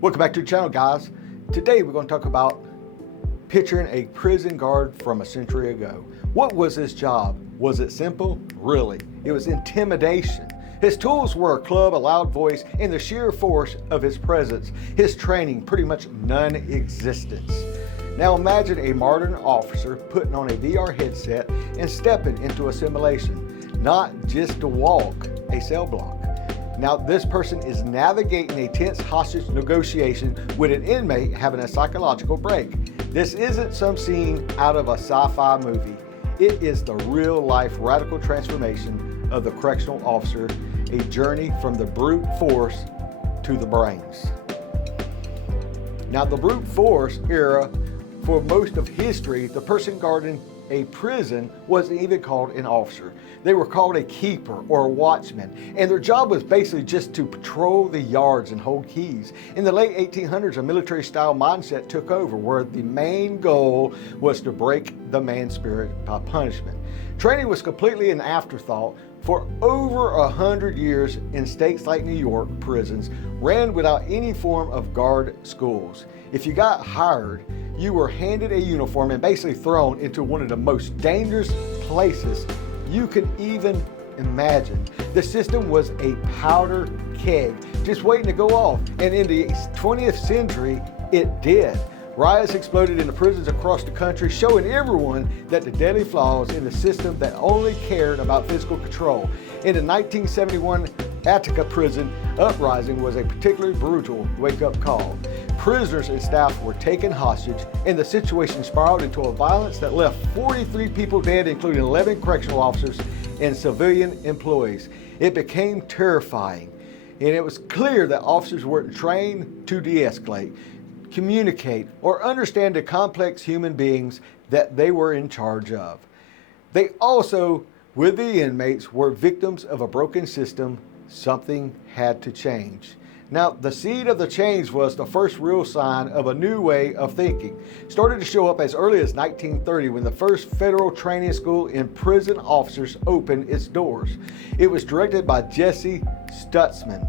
Welcome back to the channel, guys. Today we're going to talk about picturing a prison guard from a century ago. What was his job? Was it simple? Really. It was intimidation. His tools were a club, a loud voice, and the sheer force of his presence. His training, pretty much non-existence. Now imagine a modern officer putting on a VR headset and stepping into a simulation, not just to walk a cell block. Now this person is navigating a tense hostage negotiation with an inmate having a psychological break. This isn't some scene out of a sci-fi movie. It is the real-life radical transformation of the correctional officer, a journey from the brute force to the brains. Now the brute force era, for most of history, the person guarding a prison wasn't even called an officer. They were called a keeper or a watchman, and their job was basically just to patrol the yards and hold keys. In the late 1800s, a military-style mindset took over, where the main goal was to break the man's spirit by punishment. Training was completely an afterthought. For over 100 years in states like New York, prisons ran without any form of guard schools. If you got hired, you were handed a uniform and basically thrown into one of the most dangerous places you could even imagine. The system was a powder keg, just waiting to go off. And in the 20th century, it did. Riots exploded in the prisons across the country, showing everyone that the deadly flaws in the system that only cared about physical control. In the 1971 Attica prison uprising was a particularly brutal wake-up call. Prisoners and staff were taken hostage, and the situation spiraled into a violence that left 43 people dead, including 11 correctional officers and civilian employees. It became terrifying, and it was clear that officers weren't trained to de-escalate, communicate, or understand the complex human beings that they were in charge of. They also, with the inmates, were victims of a broken system. Something had to change. Now, the seed of the change was the first real sign of a new way of thinking. It started to show up as early as 1930, when the first federal training school in prison officers opened its doors. It was directed by Jesse Stutzman.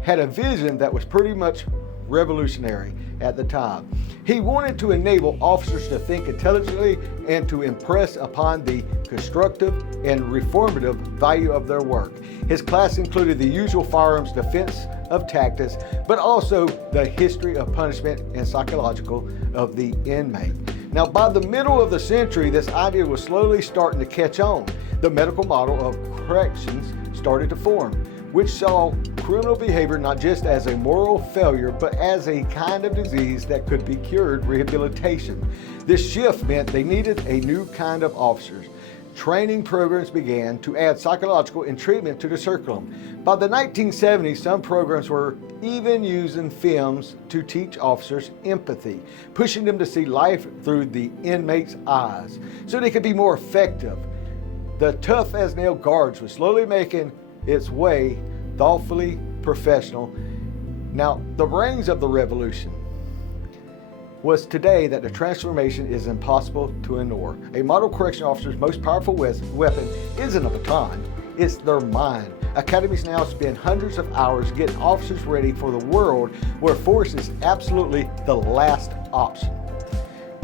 Had a vision that was pretty much revolutionary at the time. He wanted to enable officers to think intelligently and to impress upon the constructive and reformative value of their work. His class included the usual firearms defense of tactics, but also the history of punishment and psychological of the inmate. Now, by the middle of the century, this idea was slowly starting to catch on. The medical model of corrections started to form, which saw criminal behavior not just as a moral failure, but as a kind of disease that could be cured, rehabilitation. This shift meant they needed a new kind of officers. Training programs began to add psychological and treatment to the curriculum. By the 1970s, some programs were even using films to teach officers empathy, pushing them to see life through the inmates' eyes so they could be more effective. The tough-as-nail guards was slowly making its way, thoughtfully professional. Now, the brains of the revolution was today that the transformation is impossible to ignore. A model correction officer's most powerful weapon isn't a baton, it's their mind. Academies now spend hundreds of hours getting officers ready for the world where force is absolutely the last option.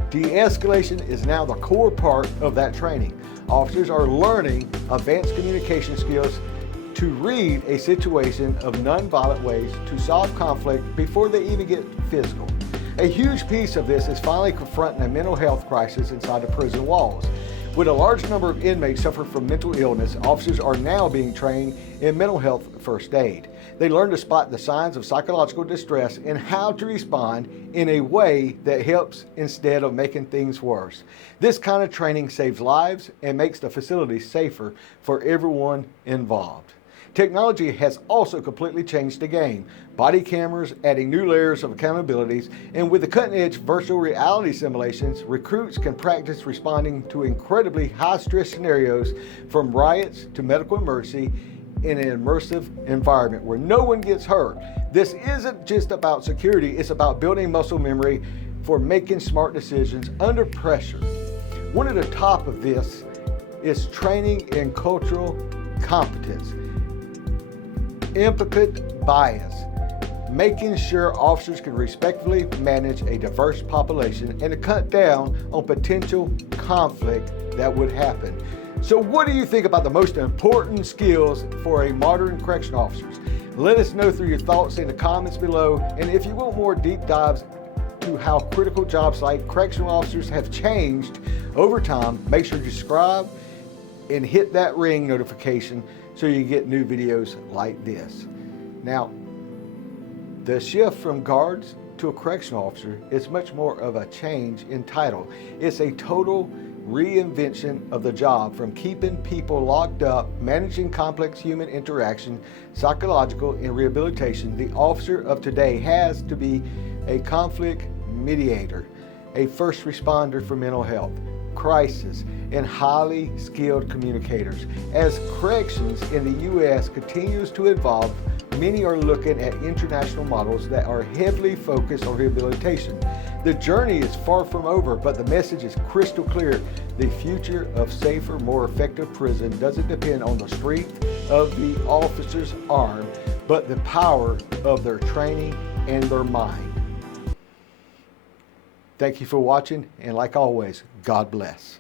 De-escalation is now the core part of that training. Officers are learning advanced communication skills to read a situation of nonviolent ways to solve conflict before they even get physical. A huge piece of this is finally confronting a mental health crisis inside the prison walls. With a large number of inmates suffering from mental illness, officers are now being trained in mental health first aid. They learn to spot the signs of psychological distress and how to respond in a way that helps instead of making things worse. This kind of training saves lives and makes the facility safer for everyone involved. Technology has also completely changed the game. Body cameras adding new layers of accountabilities, and with the cutting-edge virtual reality simulations, recruits can practice responding to incredibly high-stress scenarios, from riots to medical emergency, in an immersive environment where no one gets hurt. This isn't just about security, it's about building muscle memory for making smart decisions under pressure. One of the top of this is training in cultural competence. Implicit bias. making sure officers can respectfully manage a diverse population and to cut down on potential conflict that would happen. So what do you think about the most important skills for a modern correctional officer? Let us know through your thoughts in the comments below. And if you want more deep dives to how critical jobs like correctional officers have changed over time, make sure you subscribe and hit that ring notification so you get new videos like this. Now, the shift from guards to a correctional officer is much more of a change in title. It's a total reinvention of the job, from keeping people locked up, managing complex human interaction, psychological and rehabilitation. The officer of today has to be a conflict mediator, a first responder for mental health, crisis, and highly skilled communicators. As corrections in the U.S. continues to evolve, many are looking at international models that are heavily focused on rehabilitation. The journey is far from over, but the message is crystal clear. The future of safer, more effective prison doesn't depend on the strength of the officer's arm, but the power of their training and their mind. Thank you for watching, and like always, God bless.